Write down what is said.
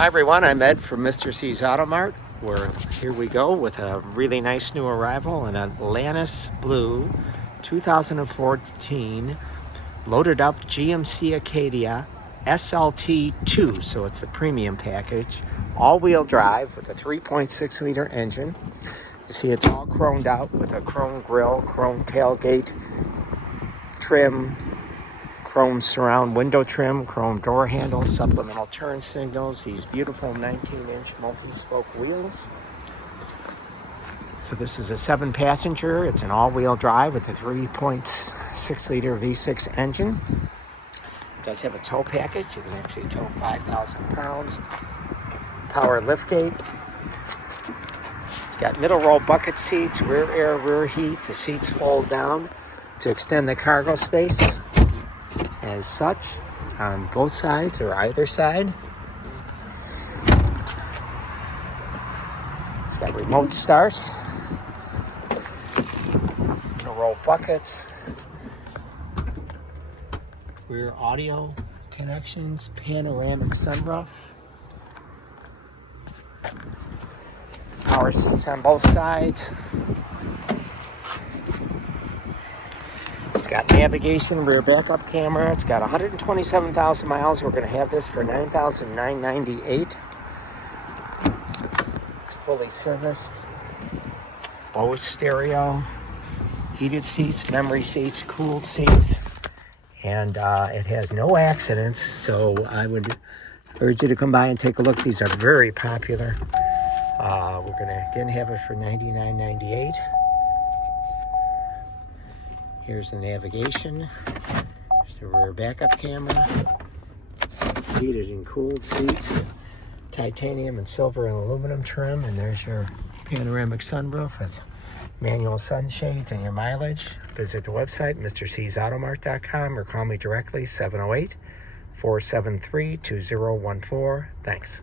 Hi everyone, I'm Ed from Mr. C's Auto Mart. Here we go with a really nice new arrival, an Atlantis Blue 2014 loaded up GMC Acadia SLT2. So it's the premium package, all-wheel drive with a 3.6 liter engine. You see it's all chromed out with a chrome grille, chrome tailgate trim, chrome surround window trim, chrome door handles, supplemental turn signals, these beautiful 19-inch multi-spoke wheels. So this is a 7-passenger. It's an all-wheel drive with a 3.6 liter V6 engine. It does have a tow package. You can actually tow 5,000 pounds. Power liftgate. It's got middle row bucket seats, rear air, rear heat. The seats fold down to extend the cargo space as such on both sides or either side. It's got remote start, middle row buckets, rear audio connections, panoramic sunroof, power seats on both sides. It's got navigation, rear backup camera. It's got 127,000 miles. We're going to have this for $9,998. It's fully serviced. Bose stereo, heated seats, memory seats, cooled seats, and it has no accidents. So I would urge you to come by and take a look. These are very popular. We're going to again have it for $99.98. Here's the navigation. There's the rear backup camera. Heated and cooled seats. Titanium and silver and aluminum trim. And there's your panoramic sunroof with manual sunshades and your mileage. Visit the website, mrcsautomart.com, or call me directly, 708-473-2014. Thanks.